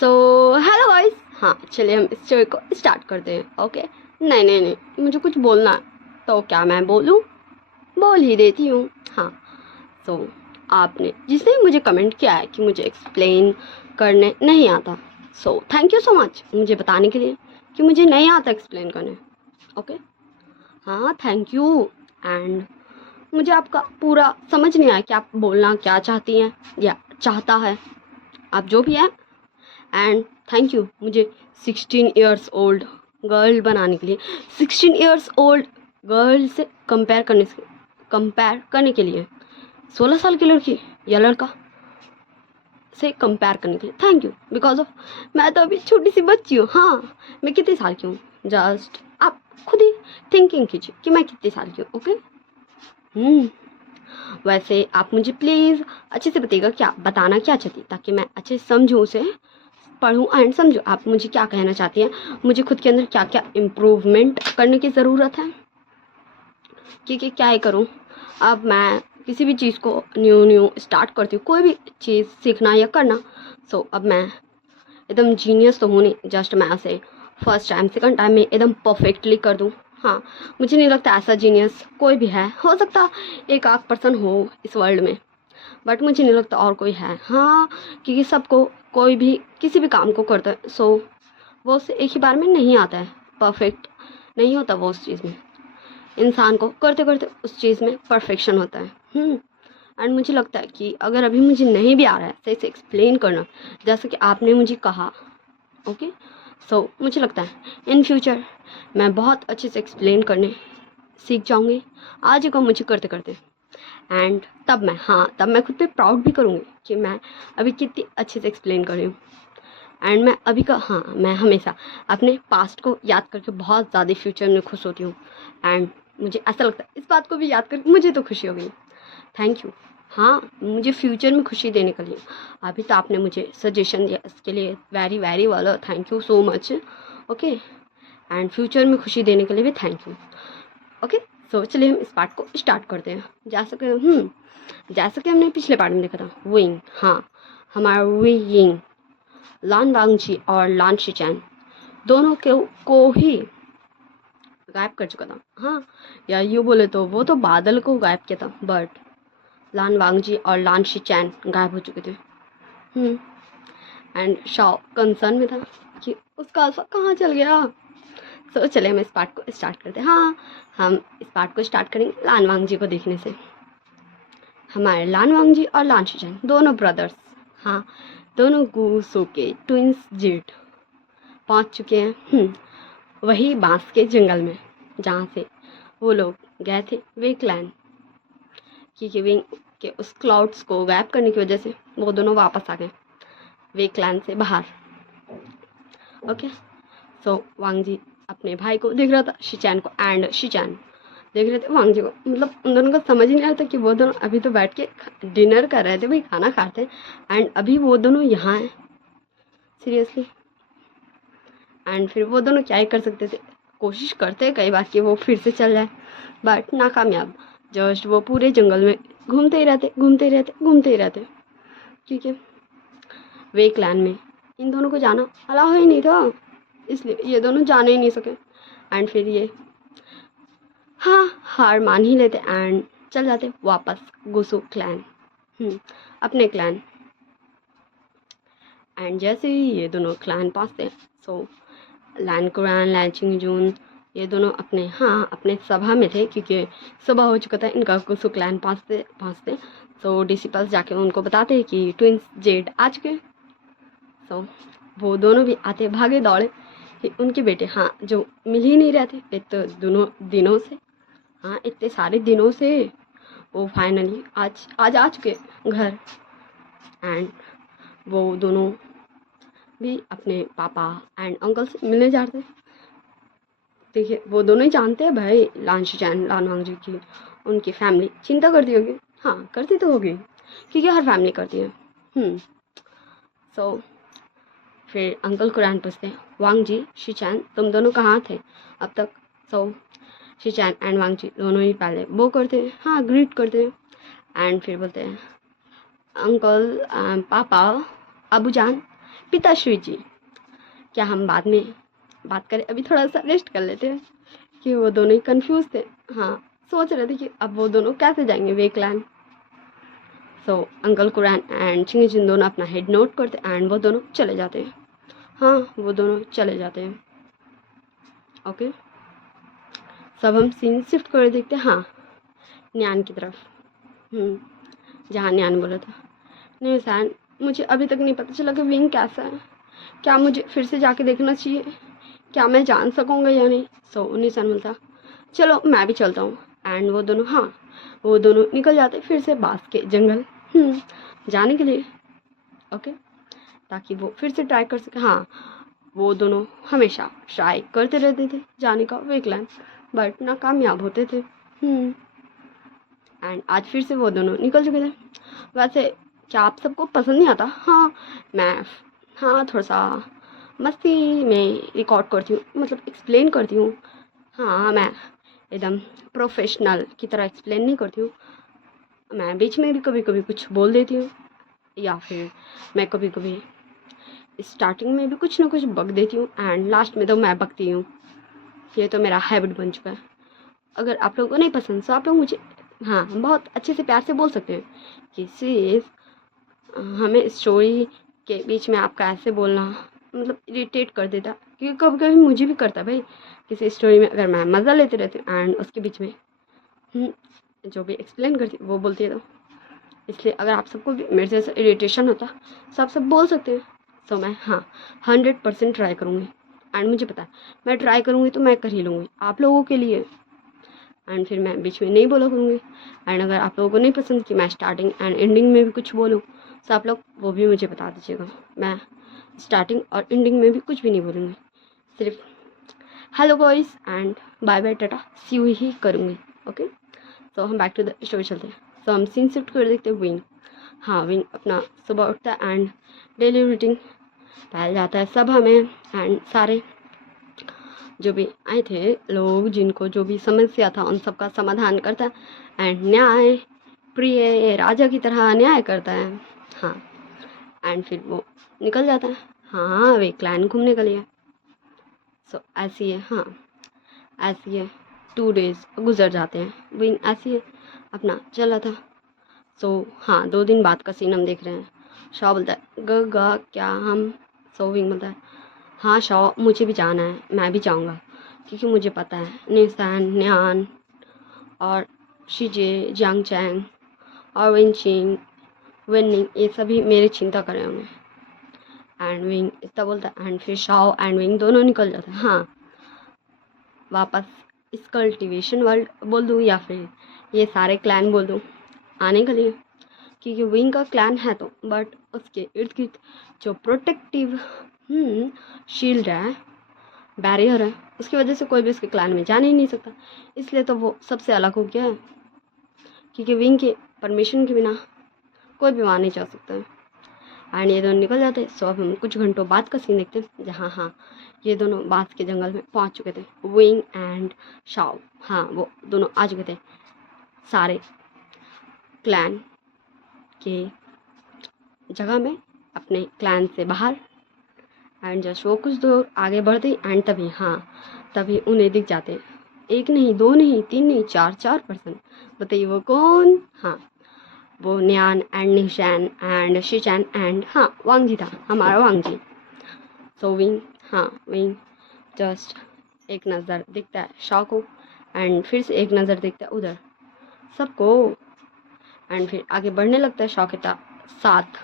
So hello guys. हाँ चलिए हम इस स्टोरी को स्टार्ट करते हैं। ओके नहीं नहीं नहीं, मुझे कुछ बोलना है तो क्या मैं बोलूँ? बोल ही देती हूँ। हाँ सो आपने जिसने मुझे कमेंट किया है कि मुझे एक्सप्लेन करने नहीं आता, so thank you so much मुझे बताने के लिए कि मुझे नहीं आता एक्सप्लेन करने। ओके हाँ थैंक यू। एंड मुझे आपका पूरा समझ नहीं आया कि आप बोलना क्या चाहती हैं या चाहता है, आप जो भी है। एंड थैंक यू मुझे 16 ईयर्स ओल्ड गर्ल बनाने के लिए, 16 ईयर्स ओल्ड गर्ल से कंपेयर करने के लिए, 16 साल की लड़की या लड़का से कंपेयर करने के लिए थैंक यू। बिकॉज ऑफ मैं तो अभी छोटी सी बच्ची हूँ। हाँ मैं कितने साल की हूँ, जस्ट आप खुद ही थिंकिंग कीजिए कि मैं कितने साल की हूँ। ओके वैसे आप मुझे प्लीज़ अच्छे से बताइएगा क्या बताना क्या चाहती, ताकि मैं अच्छे से समझूँ उसे, पढ़ूँ एंड समझो आप मुझे क्या कहना चाहती हैं, मुझे खुद के अंदर क्या क्या इम्प्रूवमेंट करने की ज़रूरत है, क्योंकि क्या ही करूँ। अब मैं किसी भी चीज़ को न्यू स्टार्ट करती हूँ, कोई भी चीज़ सीखना या करना, सो अब मैं एकदम जीनियस तो हूँ नहीं, जस्ट मैं ऐसे फर्स्ट टाइम सेकंड टाइम में एकदम परफेक्टली कर दूँ। हाँ मुझे नहीं लगता ऐसा जीनियस कोई भी है, हो सकता एक आध पर्सन हो इस वर्ल्ड में, बट मुझे नहीं लगता और कोई है। हाँ क्योंकि सबको कोई भी किसी भी काम को करता है, सो वो उससे एक ही बार में नहीं आता है, परफेक्ट नहीं होता वो उस चीज़ में। इंसान को करते करते उस चीज़ में परफेक्शन होता है। एंड मुझे लगता है कि अगर अभी मुझे नहीं भी आ रहा है सही से एक्सप्लेन करना, जैसे कि आपने मुझे कहा, ओके सो मुझे लगता है इन फ्यूचर मैं बहुत अच्छे से एक्सप्लेन करने सीख जाऊँगी आज को मुझे करते करते। एंड तब मैं खुद पे प्राउड भी करूँगी कि मैं अभी कितनी अच्छे से एक्सप्लेन कर रही हूँ। एंड मैं हमेशा अपने पास्ट को याद करके बहुत ज़्यादा फ्यूचर में खुश होती हूँ। एंड मुझे ऐसा लगता है इस बात को भी याद करके मुझे तो खुशी हो गई। Thank you. हाँ मुझे फ्यूचर में खुशी देने के लिए अभी तो आपने मुझे सजेशन दिया, इसके लिए वेरी वेरी वाला thank you so much. Okay and future में खुशी देने के लिए भी थैंक यू। ओके सो चलिए हम इस पार्ट को स्टार्ट करते हैं। जैसा कि हमने पिछले पार्ट में देखा था विंग, हाँ हमारा विंग लान वांगजी और लान शिचैन दोनों को ही गायब कर चुका था। हाँ या यूँ बोले तो वो तो बादल को गायब किया था, बट लान वांगजी और लान शिचैन गायब हो चुके थे। एंड शाओ कंसर्न में था कि उसका अल्फा कहाँ चल गया। तो चले हम इस पार्ट को स्टार्ट करते हैं। हाँ हम इस पार्ट को स्टार्ट करेंगे लान वांगजी को देखने से। हमारे लान वांगजी और लान शिचैन दोनों ब्रदर्स, हाँ दोनों गुसो के ट्विंस जेट पहुंच चुके हैं वही बांस के जंगल में जहाँ से वो लोग गए थे वे क्लैन, क्योंकि विंग के उस क्लाउड्स को गायब करने की वजह से वो दोनों वापस आ गए वे क्लैन से बाहर। ओके सो वांगजी अपने भाई को देख रहा था, शिचैन को, एंड शिचैन देख रहे थे वांगजी को। मतलब उन दोनों को समझ ही नहीं आ रहा था कि वो दोनों अभी तो बैठ के डिनर कर रहे थे, भाई खाना खाते हैं, एंड अभी वो दोनों यहाँ हैं सीरियसली। एंड फिर वो दोनों क्या ही कर सकते थे, कोशिश करते कई बार कि वो फिर से चल जाए, बट नाकामयाब। जस्ट वो पूरे जंगल में घूमते ही रहते क्योंकि वे क्लैन में इन दोनों को जाना अलाउ ही नहीं था, इसलिए ये दोनों जाने ही नहीं सके। एंड फिर ये हार मान ही लेते एंड चल जाते वापस गुसु क्लैन, अपने क्लैन। एंड जैसे ही ये दोनों क्लैन पहुँचते, सो लैन कुरान लैन चिंगजून ये दोनों अपने सभा में थे, क्योंकि सुबह हो चुका था इनका गुसु क्लैन पहुँचते। सो डिसिपल्स जाके उनको बताते हैं कि ट्विंस जेड आ चुके। सो वो दोनों भी आते भागे दौड़े कि उनके बेटे जो मिल ही नहीं रहे थे इतने दिनों से, इतने सारे दिनों से वो फाइनली आज आ चुके घर। एंड वो दोनों भी अपने पापा एंड अंकल से मिलने जा रहे थे। देखिए वो दोनों ही जानते हैं भाई लान शिचैन लान वांगजी की उनकी फैमिली चिंता करती होगी, करती तो होगी क्योंकि हर फैमिली करती है। सो फिर अंकल कुरान पूछते हैं वांगजी शिचैन तुम दोनों कहाँ थे अब तक। सो शिचैन एंड वांगजी दोनों ही पहले वो करते हैं, ग्रीट करते हैं, एंड फिर बोलते हैं अंकल पापा अबू जान पिताश्री जी, क्या हम बाद में बात करें, अभी थोड़ा सा रेस्ट कर लेते हैं। कि वो दोनों ही कंफ्यूज थे। हाँ, सोच रहे थे कि अब वो दोनों कैसे जाएंगे वेकलैंड। सो अंकल कुरैन एंड चिंगजिन दोनों अपना हेड नोट करते एंड वो दोनों चले जाते हैं। हाँ, वो दोनों चले जाते हैं। ओके, सब हम सीन शिफ्ट कर देखते हैं। हाँ, न्यान की तरफ। जहाँ न्यान बोला था, नहीं सैन, मुझे अभी तक नहीं पता चला कि विंग कैसा है। क्या मुझे फिर से जाके देखना चाहिए? क्या मैं जान सकूँगा या नहीं? सो निशान बोलता, चलो मैं भी चलता हूँ। एंड वो दोनों, हाँ, वो दोनों निकल जाते फिर से बांस के जंगल जाने के लिए। ओके, ताकि वो फिर से ट्राई कर सके। हाँ, वो दोनों हमेशा ट्राई करते रहते थे जाने का वेकलैंड, बट नाकामयाब होते थे। एंड आज फिर से वो दोनों निकल चुके थे। वैसे क्या आप सबको पसंद नहीं आता? हाँ, मैं, हाँ, थोड़ा सा मस्ती में रिकॉर्ड करती हूँ, मतलब एक्सप्लेन करती हूँ। हाँ, मैं एकदम प्रोफेशनल की तरह एक्सप्लेन नहीं करती हूँ। मैं बीच में भी कभी कभी कुछ बोल देती हूँ, या फिर मैं कभी कभी स्टार्टिंग में भी कुछ ना कुछ बक देती हूँ एंड लास्ट में तो मैं बकती हूँ। ये तो मेरा हैबिट बन चुका है। अगर आप लोगों को नहीं पसंद तो आप लोग मुझे, हाँ, बहुत अच्छे से प्यार से बोल सकते हैं कि सिर्फ हमें स्टोरी के बीच में आपका ऐसे बोलना मतलब इरिटेट कर देता, क्योंकि कभी कभी मुझे भी करता भाई। किसी स्टोरी में अगर मैं मज़ा लेते रहती हूँ एंड उसके बीच में जो भी एक्सप्लेन करती वो बोलती है, तो इसलिए अगर आप सबको भी मेरे जैसा इरिटेशन होता तो आप सब बोल सकते हैं। तो मैं, हाँ, 100% ट्राई करूँगी। एंड मुझे पता है मैं ट्राई करूँगी तो मैं कर ही लूँगी आप लोगों के लिए। एंड फिर मैं बीच में नहीं बोला करूँगी। एंड अगर आप लोगों को नहीं पसंद कि मैं स्टार्टिंग एंड एंडिंग में भी कुछ बोलूँ तो आप लोग वो भी मुझे बता दीजिएगा। मैं स्टार्टिंग और एंडिंग में भी कुछ भी नहीं बोलूँगी, सिर्फ hello boys and bye bye Tata see you ही करूँगी। ओके, तो हम बैक टू द स्टोरी चलते हैं। तो हम सीन शिफ्ट कर देखते हैं विंग। हाँ, विंग अपना सुबह उठता है एंड डेली रूटीन पहल जाता है सभा में। एंड सारे जो भी आए थे लोग, जिनको जो भी समस्या था उन सबका समाधान करता है एंड न्याय प्रिय राजा की तरह न्याय करता है। हाँ, एंड फिर वो निकल जाता है। हाँ, वे क्लैन घूमने के लिए। सो ऐसी है, हाँ, ऐसी है। 2 डेज गुजर जाते हैं, विंग ऐसी है अपना चला था। सो हाँ, 2 दिन बाद का सीन हम देख रहे हैं। शाह बोलता है गा क्या हम, सो विंग बोलता है हाँ शाह, मुझे भी जाना है, मैं भी जाऊँगा, क्योंकि मुझे पता है निसान न्यान और शिजे जियांग चैंग और विंचिंग विनिंग ये सभी मेरी चिंता कर रहे होंगे। एंड विंग इतना बोलता है एंड फिर शाओ एंड विंग दोनों निकल जाते हैं। हाँ, वापस इस कल्टिवेशन वर्ल्ड बोल दूँ या फिर ये सारे क्लैन बोल दूँ आने के लिए, क्योंकि विंग का क्लैन है तो, बट उसके इर्द गिर्द जो प्रोटेक्टिव शील्ड है, बैरियर है, उसकी वजह से कोई भी उसके क्लैन में जाने ही नहीं सकता। इसलिए तो वो सबसे अलग हो गया है, क्योंकि विंग के परमिशन के बिना कोई भी वहाँ नहीं जा सकता है। एंड ये दोनों निकल जाते। सो अब हम कुछ घंटों बाद का सीन देखते हैं, जहाँ हाँ ये दोनों बांस के जंगल में पहुँच चुके थे, विंग एंड शाओ। हाँ, वो दोनों आ चुके थे सारे क्लैन के जगह में, अपने क्लैन से बाहर। एंड जस्ट वो कुछ दूर आगे बढ़ते एंड तभी, हाँ, तभी उन्हें दिख जाते, एक नहीं, दो नहीं, तीन नहीं, चार पर्सन। बताइए वो कौन? हाँ, वो न्यान एंड निशान एंड शिचैन एंड, हाँ, वांग जी था, हमारा वांग जी। सो विंग, हाँ, विंग जस्ट एक नज़र दिखता है शाह को एंड फिर से एक नज़र दिखता है उधर सबको। एंड फिर आगे बढ़ने लगता है शाह के साथ।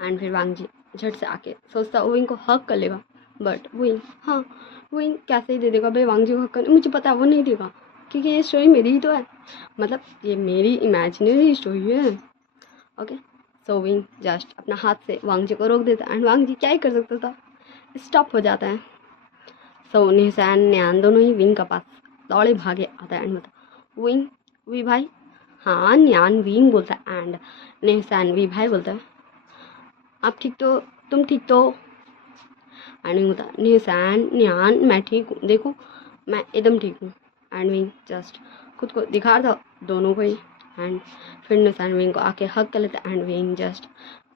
एंड फिर वांग जी झट से आके सोचता विंग को हक कर लेगा, बट विंग, हाँ, विंग कैसे ही दे देगा भाई वांग जी को हक कर, मुझे पता है वो नहीं देगा, क्योंकि ये स्टोरी मेरी ही तो है, मतलब ये मेरी इमेजिनरी स्टोरी है। ओके, सो विंग जस्ट अपना हाथ से वांग जी को रोक देता एंड वांग जी क्या ही कर सकता था, स्टॉप हो जाता है। सो निशान न्यान दोनों ही विंग के पास दौड़े भागे आता है एंड बोलता विंग, वी भाई। हाँ, न्यान विंग बोलता है एंड निशान वी भाई बोलता है आप ठीक तो, तुम ठीक तो? एंड होता निशान न्यान मैं ठीक हूँ, देखो मैं एकदम ठीक हूँ। एंड विंग जस्ट खुद को दिखा था दोनों को ही। एंड फिर निशान विंग को आके हक कर लेता है एंड विंग जस्ट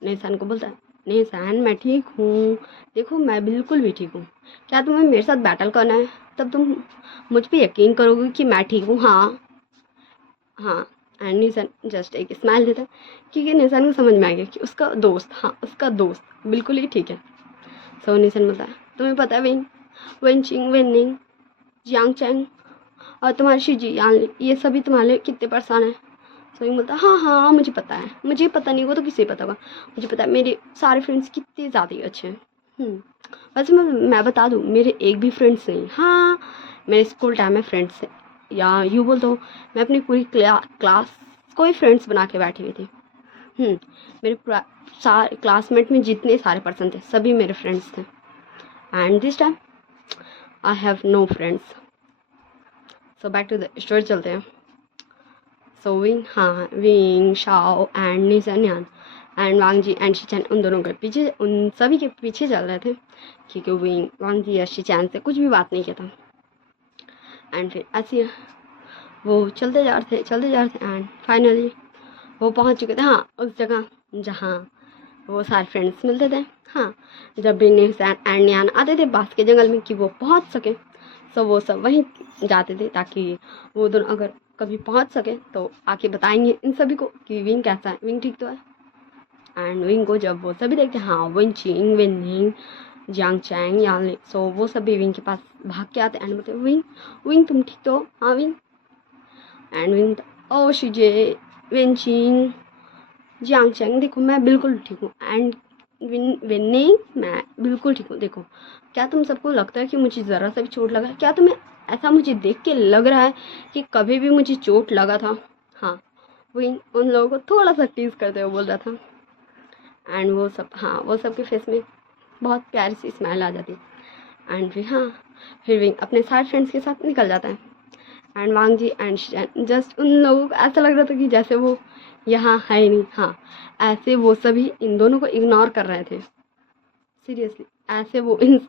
निशान को बोलता है निशान मैं ठीक हूँ, देखो मैं बिल्कुल भी ठीक हूँ। क्या तुम्हें मेरे साथ बैटल करना है? तब तुम मुझ पे यकीन करोगे कि मैं ठीक हूँ। हाँ हाँ। एंड निशान जस्ट एक स्माइल देता है, क्योंकि निशान को समझ में आ गया कि उसका दोस्त, हाँ उसका दोस्त बिल्कुल ही ठीक है। सो निशान बोलता है, तुम्हें पता है विंग, wen चिंग, wen निंग, जियांग चैंग और तुम्हारी शिजी यान, ये सभी तुम्हारे लिए कितने परेशान है? सोइंग बोलता है, हाँ हाँ मुझे पता है, मुझे पता नहीं वो तो किसे पता होगा, मुझे पता है मेरे सारे फ्रेंड्स कितने ज़्यादा ही अच्छे हैं। वैसे मैं बता दूँ, मेरे एक भी फ्रेंड्स नहीं। हाँ मेरे स्कूल टाइम में फ्रेंड्स है, या यूँ बोल दो मैं अपनी पूरी क्लास को ही फ्रेंड्स बना के बैठी हुई थी। मेरे सारे क्लासमेट में जितने सारे पर्सन थे सभी मेरे फ्रेंड्स थे। And this time I have no friends. So back to the story चलते हैं। सो विंग, हाँ Wing, Shao and Nijanyan and Wang ji and Xichen उन दोनों के पीछे, उन सभी के पीछे चल रहे थे, क्योंकि विंग वांग जी या शिचैन से कुछ भी बात नहीं किया था। एंड फिर ऐसे वो चलते जा रहे थे एंड फाइनली वो पहुंच चुके थे, हाँ उस जगह जहाँ वो सारे फ्रेंड्स मिलते थे। हाँ जब भी निशान एंड न्यान आते थे बांस के जंगल में कि वो पहुंच सके, तो वो सब वहीं जाते थे, ताकि वो दोनों अगर कभी पहुंच सके तो आके बताएंगे इन सभी को कि विंग कैसा है, विंग ठीक तो है। एंड विंग को जब वो सभी देखते हैं, हाँ विंग चिंग, विंग निंग, जियांग चैंग, यान, सो वो सभी विंग के पास भाग के आते एंड बोलते, विंग विंग तुम ठीक तो हो? हाँ विंग। एंड विंग, ओ शिजे, विंग चिंग, जियांग चैंग, देखो मैं बिल्कुल ठीक हूँ। एंड विनिंग, मैं बिल्कुल ठीक हूँ। देखो क्या तुम सबको लगता है कि मुझे ज़रा सा भी चोट लगा है? क्या तुम्हें ऐसा मुझे देख के लग रहा है कि कभी भी मुझे चोट लगा था? हाँ विंग उन लोगों को थोड़ा सा टीज करते हुए बोल रहा था। एंड वो सब, हाँ वो सब के फेस में बहुत प्यारी सी स्माइल आ जाती है। एंड फिर हाँ फिर विंग अपने सारे फ्रेंड्स के साथ निकल जाता है। And Wang ji and just उन लोगों को ऐसा लग रहा था कि जैसे वो यहाँ है ही नहीं। हाँ ऐसे वो सभी इन दोनों को इग्नोर कर रहे थे, सीरियसली ऐसे वो इन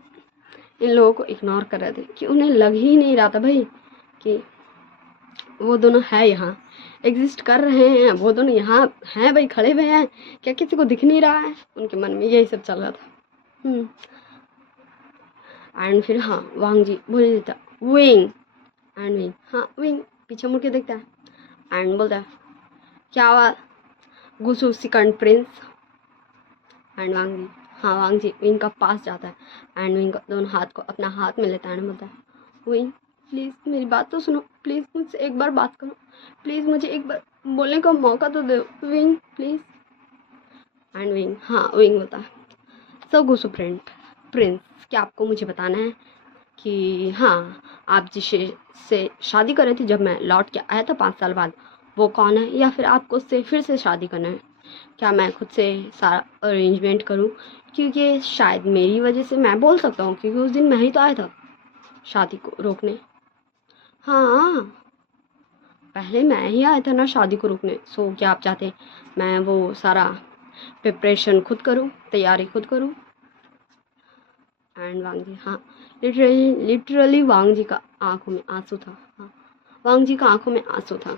लोगों को इग्नोर कर रहे थे कि उन्हें लग ही नहीं रहा था भाई कि वो दोनों है यहाँ, एग्जिस्ट कर रहे हैं, वो दोनों यहाँ हैं भाई, खड़े हुए हैं, क्या किसी को दिख नहीं रहा है? उनके मन में यही सब चल रहा था। एंड फिर हाँ वांग जी बोल देता, विंग। एंड विंग, हाँ विंग पीछे मुड़ के देखता है एंड बोलता है, क्या हुआ गुसु सिकंड प्रिंस? एंड वांग जी, हाँ वांग जी विंग का पास जाता है एंड विंग का दोनों हाथ को अपना हाथ में लेता है एंड बोलता है, विंग प्लीज़ मेरी बात तो सुनो, प्लीज़ मुझसे एक बार बात करो, प्लीज़ मुझे एक बार बोलने का मौका तो दो विंग प्लीज़। एंड विंग, हाँ विंग बोलता है, सो गुसु प्रिंस, क्या आपको मुझे बताना है कि हाँ आप जिससे से शादी कर रहे थे जब मैं लौट के आया था 5 साल बाद, वो कौन है, या फिर आपको उससे फिर से शादी करना है? क्या मैं खुद से सारा अरेंजमेंट करूं? क्योंकि शायद मेरी वजह से, मैं बोल सकता हूँ क्योंकि उस दिन मैं ही तो आया था शादी को रोकने। हाँ पहले मैं ही आया था ना शादी को रोकने। सो क्या आप चाहते हैं मैं वो सारा प्रिपरेशन खुद करूं, तैयारी खुद करूं? एंड वांग जी, हाँ लिटरली वांग जी का आंखों में आंसू था। हाँ वांग जी का आंखों में आंसू था।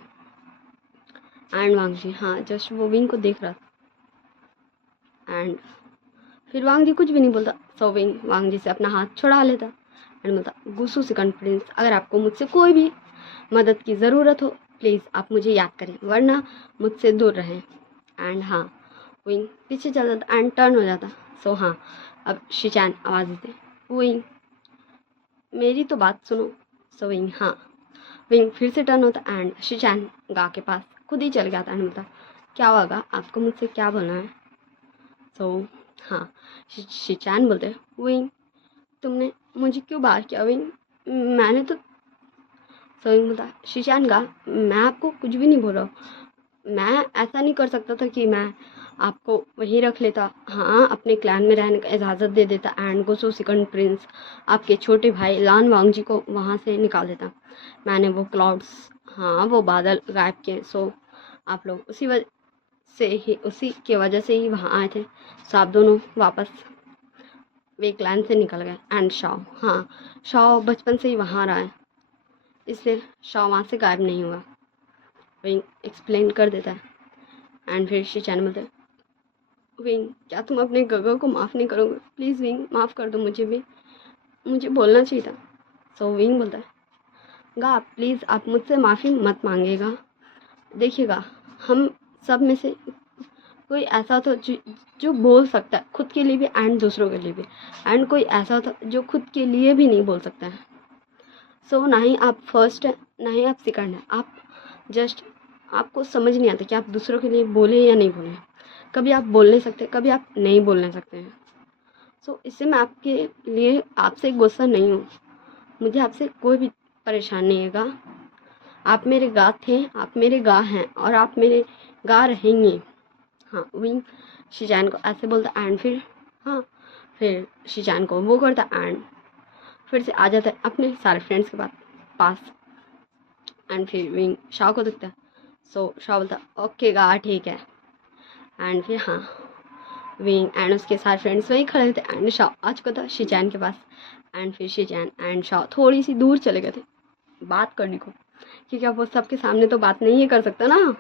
एंड वांग जी, हाँ जस्ट वो विंग को देख रहा था। एंड फिर वांग जी कुछ भी नहीं बोलता। सो विंग वांग जी से अपना हाथ छुड़ा लेता एंड बोलता, गुस्सू से कॉन्फिडेंस, अगर आपको मुझसे कोई भी मदद की ज़रूरत हो प्लीज़ आप मुझे याद करें, वरना मुझसे दूर रहें। एंड हाँ विंग पीछे चल जाता एंड टर्न हो जाता। सो हाँ अब शिचैन आवाज़ देते, विंग मेरी तो बात सुनो। सो विंग, हाँ विंग फिर से टर्न होता एंड शिचैन गा के पास खुद ही चल गया था एंड बोलता, क्या होगा आपको मुझसे क्या बोलना है? सो हाँ शिचैन बोलते, विंग तुमने मुझे क्यों बाहर किया विंग, मैंने तो। सो विंग बोलता, शिचैन गा मैं आपको कुछ भी नहीं बोल रहा हूँ, मैं ऐसा नहीं कर सकता था कि मैं आपको वहीं रख लेता, हाँ अपने क्लैन में रहने का इजाज़त दे देता एंड गुसो सेकंड प्रिंस आपके छोटे भाई लान वांग जी को वहाँ से निकाल देता। मैंने वो क्लाउड्स, हाँ वो बादल गायब किए। सो आप लोग उसी की वजह से ही वहाँ आए थे। सो आप दोनों वापस वे क्लैन से निकल गए। एंड शाओ, हाँ शाओ बचपन से ही वहाँ रहा है, इसलिए शाओ वहाँ से गायब नहीं हुआ, वही एक्सप्लेन कर देता है। एंड फिर शी चैन बोलते, विंग क्या तुम अपने गगा को माफ़ नहीं करोगे? प्लीज़ विंग माफ़ कर दो मुझे भी, मुझे बोलना चाहिए था। सो विंग बोलता है गा प्लीज़ आप मुझसे माफ़ी मत मांगिएगा। देखिएगा हम सब में से कोई ऐसा होता है जो बोल सकता है खुद के लिए भी एंड दूसरों के लिए भी, एंड कोई ऐसा होता है जो खुद के लिए भी नहीं बोल सकता है। सो ना ही आप फर्स्ट है ना ही आप सेकंड है, आप जस्ट आपको समझ नहीं आता कि आप दूसरों के लिए बोले या नहीं बोले। कभी आप बोल नहीं सकते, कभी आप नहीं बोलने सकते हैं। सो इससे मैं आपके लिए आपसे गुस्सा नहीं हूँ, मुझे आपसे कोई भी परेशानी नहीं है। आप मेरे गा थे, आप मेरे गा हैं और आप मेरे गा रहेंगे। हाँ विंग शिजान को ऐसे बोलता एंड फिर हाँ फिर शिजान को वो करता एंड फिर से आ जाता है अपने सारे फ्रेंड्स के पास। एंड फिर विंग शाह को दिखता है। सो शाह बोलता ओके गा ठीक है। एंड फिर हाँ विंग एंड उसके सारे फ्रेंड्स वहीं खड़े थे एंड शाह आ चुका था शिजान के पास। एंड फिर शिजान एंड शाह थोड़ी सी दूर चले गए थे बात करने को, क्योंकि अब वो सबके सामने तो बात नहीं कर सकता ना,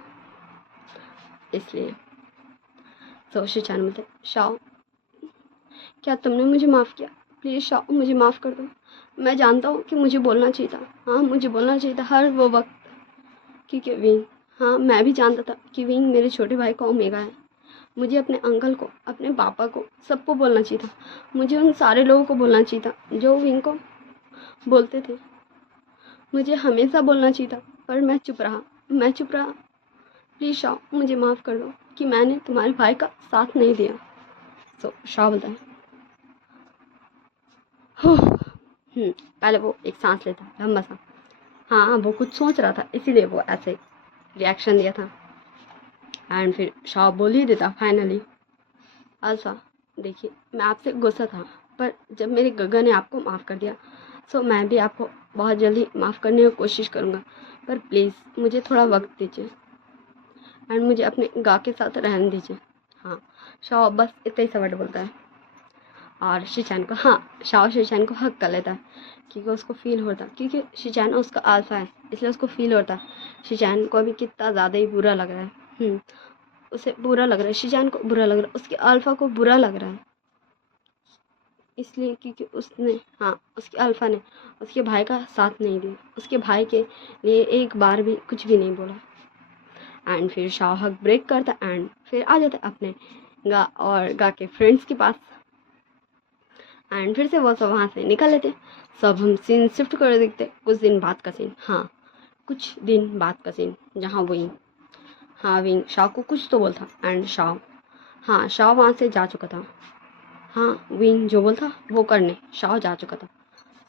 इसलिए। तो शिजान बोलते शाह क्या तुमने मुझे माफ़ किया? प्लीज़ शाह मुझे माफ़ कर दो, मैं जानता हूँ कि मुझे बोलना चाहिए था, हाँ मुझे बोलना चाहिए था हर वो वक्त, क्योंकि विंग हाँ मैं भी जानता था कि विंग मेरे छोटे भाई का ओमेगा है। मुझे अपने अंकल को, अपने पापा को, सबको बोलना चाहिए था, मुझे उन सारे लोगों को बोलना चाहिए था जो विंग को बोलते थे। मुझे हमेशा बोलना चाहिए था पर मैं चुप रहा, मैं चुप रहा। प्लीज़ शाह मुझे माफ़ कर दो कि मैंने तुम्हारे भाई का साथ नहीं दिया। सो शाह बोलता है पहले वो एक सांस लेता लंबा सा, हाँ वो कुछ सोच रहा था इसीलिए वो ऐसे रिएक्शन दिया था। एंड फिर शाह बोल ही देता फाइनली अल्फा देखिए मैं आपसे गुस्सा था, पर जब मेरे गगा ने आपको माफ़ कर दिया सो मैं भी आपको बहुत जल्दी माफ़ करने की कोशिश करूँगा, पर प्लीज़ मुझे थोड़ा वक्त दीजिए एंड मुझे अपने गा के साथ रहने दीजिए। हाँ शाह बस इतना ही सा वर्ड बोलता है और शिचैन को शाह शिचैन को हक कर लेता है, क्योंकि उसको फील होता है, क्योंकि शिचैन उसका अल्फा है इसलिए उसको फील होता है शिचैन को अभी कितना ज़्यादा ही बुरा लग रहा है। उसे बुरा लग रहा है, शिचैन को बुरा लग रहा है, उसके अल्फा को बुरा लग रहा है, इसलिए क्योंकि उसने उसके अल्फा ने उसके भाई का साथ नहीं दिया, उसके भाई के लिए एक बार भी कुछ भी नहीं बोला। एंड फिर शाह हक ब्रेक करता एंड फिर आ जाता अपने गा के फ्रेंड्स के पास। एंड फिर से वो सब वहाँ से निकल लेते। सब हम सीन शिफ्ट कर देखते कुछ दिन बाद का सीन, कुछ दिन बाद का सीन जहाँ विंग शाह को कुछ तो बोलता एंड शाह वहाँ से जा चुका था। विंग जो बोलता वो करने शाह जा चुका था।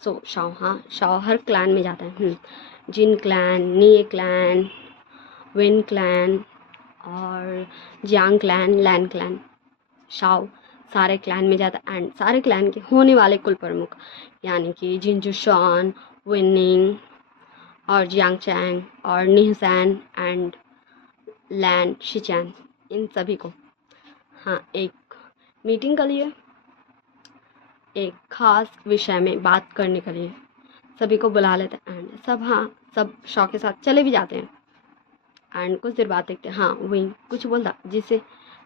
सो शाह हर क्लैन में जाता है, जिन क्लैन, नी क्लैन, विन क्लैन और जियांग क्लैन, लैन क्लैन, शाह सारे क्लैन में जाता एंड सारे क्लैन के होने वाले कुल प्रमुख यानी कि जिंजू शॉन, विनिंग और जियांग चैंग और निहसैन एंड लैन शिचैन, इन सभी को एक मीटिंग के लिए, एक खास विषय में बात करने के लिए सभी को बुला लेते हैं एंड सब शाह के साथ चले भी जाते हैं। एंड कुछ देर बाद देखते हैं वही कुछ बोलता जिससे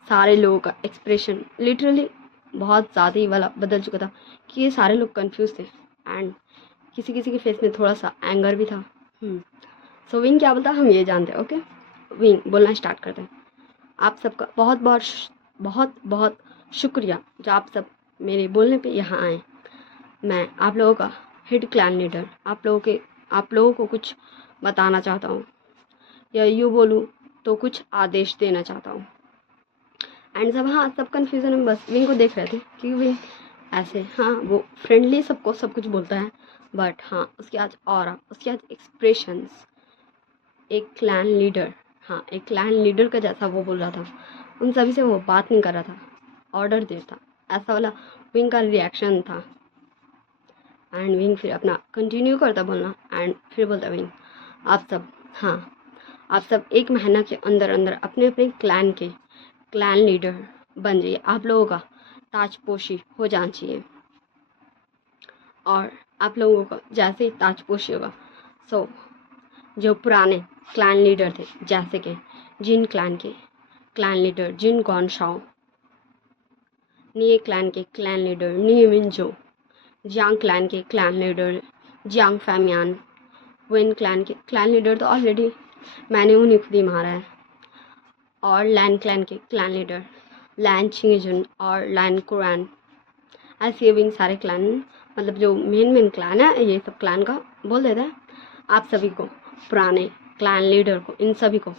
सारे लोगों का एक्सप्रेशन लिटरली बहुत ज़्यादा ही वाला बदल चुका था कि ये सारे लोग कंफ्यूज थे एंड किसी किसी के फेस में थोड़ा सा एंगर भी था। सो विंग क्या बोलता हम ये जानते हैं। ओके विंग बोलना स्टार्ट करते हैं, आप सबका बहुत बहुत बहुत बहुत शुक्रिया जो आप सब मेरे बोलने पे यहाँ आए। मैं आप लोगों का हेड क्लैन लीडर आप लोगों को कुछ बताना चाहता हूँ, या यूँ बोलूँ तो कुछ आदेश देना चाहता हूँ। एंड सब कन्फ्यूज़न में बस विंग को देख रहे थे कि विंग ऐसे वो फ्रेंडली सबको सब कुछ बोलता है, बट उसके आज उसके आज एक्सप्रेशंस एक क्लैन लीडर का जैसा वो बोल रहा था, उन सभी से वो बात नहीं कर रहा था, ऑर्डर देता, ऐसा वाला विंग का रिएक्शन था। एंड विंग फिर अपना कंटिन्यू करता बोलना एंड फिर बोलता विंग आप सब 1 महीना के अंदर अंदर अपने अपने क्लैन लीडर बन जाइए, आप लोगों का ताजपोशी हो जाना चाहिए, और आप लोगों का जैसे ही ताजपोशी होगा सो जो पुराने क्लैन लीडर थे जैसे कि जिन क्लैन के clan leader Jin Guang Shan Nie clan के clan leader Nie Mingjue, Jiang clan के clan leader Jiang Fengmian, Wen clan के क्लैन लीडर तो ऑलरेडी मैंने उन्हें खुद ही मारा है, और लैन क्लैन के क्लैन लीडर लैन छिंगजुन और लैन कुरान। ऐसे विंग सारे क्लैन, मतलब जो मेन क्लैन है ये सब क्लैन का बोल देता है। आप सभी को, पुराने क्लैन लीडर को, इन सभी को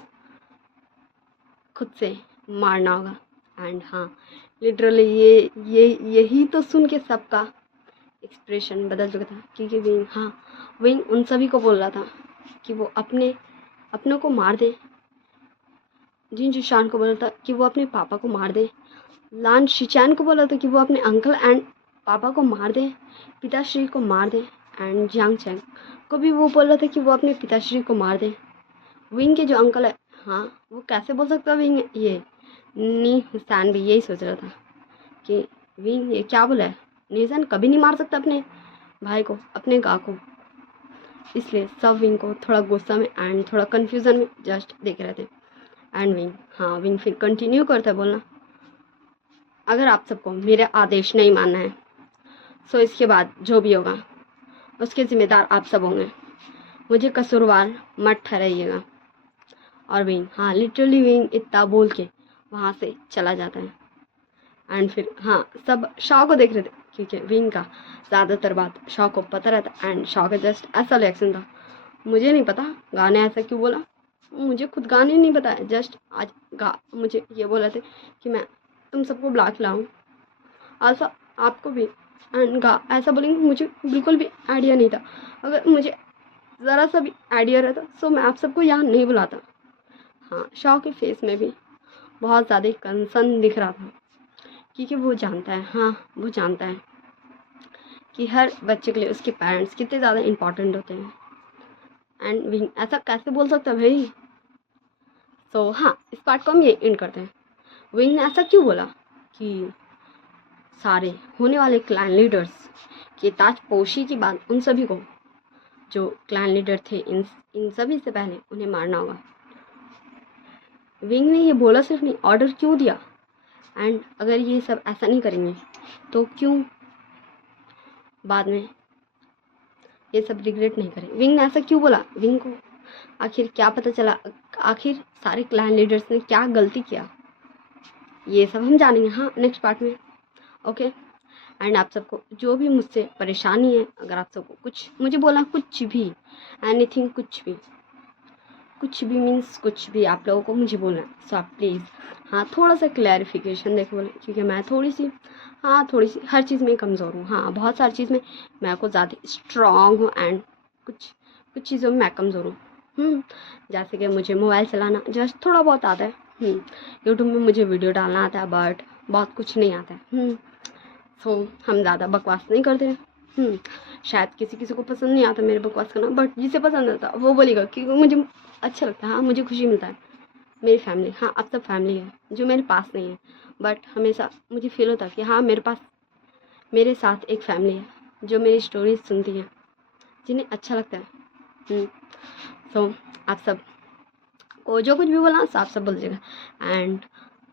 खुद से मारना होगा। एंड हाँ, लिटरली यही तो सुन के सबका एक्सप्रेशन बदल चुका था, क्योंकि विंग उन सभी को बोल रहा था कि वो अपनों को मार दे। जिन जिशान को बोला था कि वो अपने पापा को मार दे, लान शिचैन को बोला था कि वो अपने अंकल एंड पापा को मार दे, पिताश्री को मार दे, एंड जियांग चैंग को भी वो बोल रहा था कि वो अपने पिताश्री को मार दे। विंग के जो अंकल है, हाँ वो कैसे बोल सकता है विंग, ये नी हुसैन भी यही सोच रहा था कि विंग ये क्या बोला है, नीसान कभी नहीं मार सकता अपने भाई को, अपने गा को। इसलिए सब विंग को थोड़ा गुस्सा में एंड थोड़ा कन्फ्यूज़न में जस्ट देख रहे थे। एंड विंग फिर कंटिन्यू करता है बोलना, अगर आप सबको मेरे आदेश नहीं मानना है तो इसके बाद जो भी होगा उसके ज़िम्मेदार आप सब होंगे, मुझे कसूरवार मत ठहराइएगा। और विंग लिटरली विंग इतना बोल के वहाँ से चला जाता है। एंड फिर सब शॉ को देख रहे थे, क्योंकि विंग का ज़्यादातर बात शॉ को पता रहता। एंड शॉ का जस्ट ऐसा रिएक्शन था, मुझे नहीं पता गाने ऐसा क्यों बोला, मुझे खुद गाने नहीं पता है, जस्ट आज मुझे ये बोला थे कि मैं तुम सबको बुला खिलाऊँ, ऐसा आपको भी। एंड ऐसा बोलेंगे, मुझे बिल्कुल भी आइडिया नहीं था। अगर मुझे ज़रा सा भी आइडिया रहता तो मैं आप सबको यहाँ नहीं बुलाता। शॉ के फेस में भी बहुत ज़्यादा कंसर्न दिख रहा था, क्योंकि वो जानता है कि हर बच्चे के लिए उसके पेरेंट्स कितने ज़्यादा इम्पॉर्टेंट होते हैं। एंड विंग ऐसा कैसे बोल सकता है भाई। तो इस पार्ट को हम ये एंड करते हैं। विंग ने ऐसा क्यों बोला कि सारे होने वाले क्लैन लीडर्स के ताजपोशी की बात उन सभी को जो क्लैन लीडर थे इन सभी से पहले उन्हें मारना होगा। विंग ने ये बोला सिर्फ नहीं, ऑर्डर क्यों दिया। एंड अगर ये सब ऐसा नहीं करेंगे तो क्यों बाद में ये सब रिग्रेट नहीं करें। विंग ने ऐसा क्यों बोला, विंग को आखिर क्या पता चला, आखिर सारे क्लैन लीडर्स ने क्या गलती किया, ये सब हम जानेंगे नेक्स्ट पार्ट में। ओके। एंड आप सबको जो भी मुझसे परेशानी है, अगर आप सबको कुछ मुझे बोला, कुछ भी एनीथिंग, कुछ भी मीन्स कुछ भी आप लोगों को मुझे बोलना है, सो आप प्लीज़ थोड़ा सा क्लैरिफिकेशन देख बोले, क्योंकि मैं थोड़ी सी हर चीज़ में कमज़ोर हूँ। बहुत सारी चीज़ में मैं कुछ ज़्यादा स्ट्रॉन्ग हूँ एंड कुछ चीज़ों में मैं कमज़ोर हूँ। जैसे कि मुझे मोबाइल चलाना जस्ट थोड़ा बहुत आता है, यूट्यूब में मुझे वीडियो डालना आता है, बट बहुत कुछ नहीं आता है। सो हम ज़्यादा बकवास नहीं करते। शायद किसी को पसंद नहीं आता मेरे बकवास करना, बट जिसे पसंद आता वो बोलेगा, क्योंकि मुझे अच्छा लगता है। मुझे खुशी मिलता है। मेरी फैमिली, आप सब फैमिली है जो मेरे पास नहीं है, बट हमेशा मुझे फील होता है कि मेरे साथ एक फैमिली है जो मेरी स्टोरीज सुनती है, जिन्हें अच्छा लगता है। सो आप सब को जो कुछ भी बोला आप सब बोल दीजिएगा। And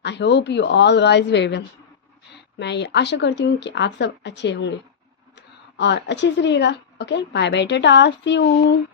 I hope you all guys very well. मैं ये आशा करती हूँ कि आप सब अच्छे होंगे और अच्छे से रहिएगा। Okay, bye bye, Tata, see you.